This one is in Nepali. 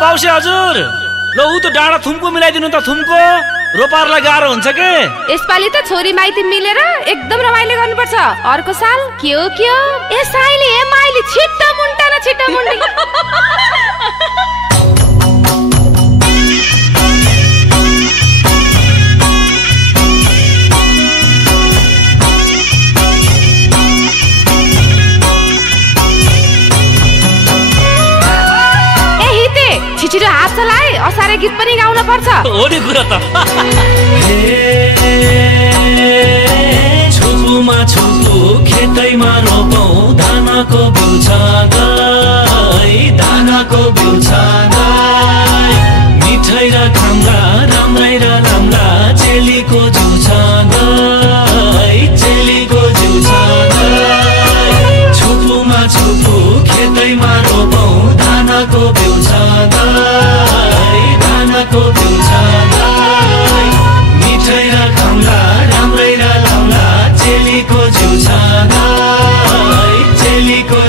बाउसे हजुर ल उ त डाँडा थुम्को मिलाइदिनु त थुम्को रोपारलाई गाह्रो हुन्छ के यसपालि त छोरी माइती मिलेर एकदम रमाइलो गर्नुपर्छ अर्को साल के हो ए साइली ए माइली छिट्टा मुन्टा न छिट्टा मुन्डी छिटो हात चलाए असारे गीत पनि गाउन पर्छ हो नि कुरा त छुपुमा छुपु खेतैमा रोपौँ धानको बिउ छ धानको बिउ छ मिठाई र खाम्ला राम्रै र राम्रा चेलीको जिउ छ चेलीको जिउ छ छुपुमा छुपु खेतैमा रोपौँ धानको बिउ छ धानको बिउ छ मिठाई र खाम्ला राम्रै र राम्रा चेलीको जिउ छ चेलीको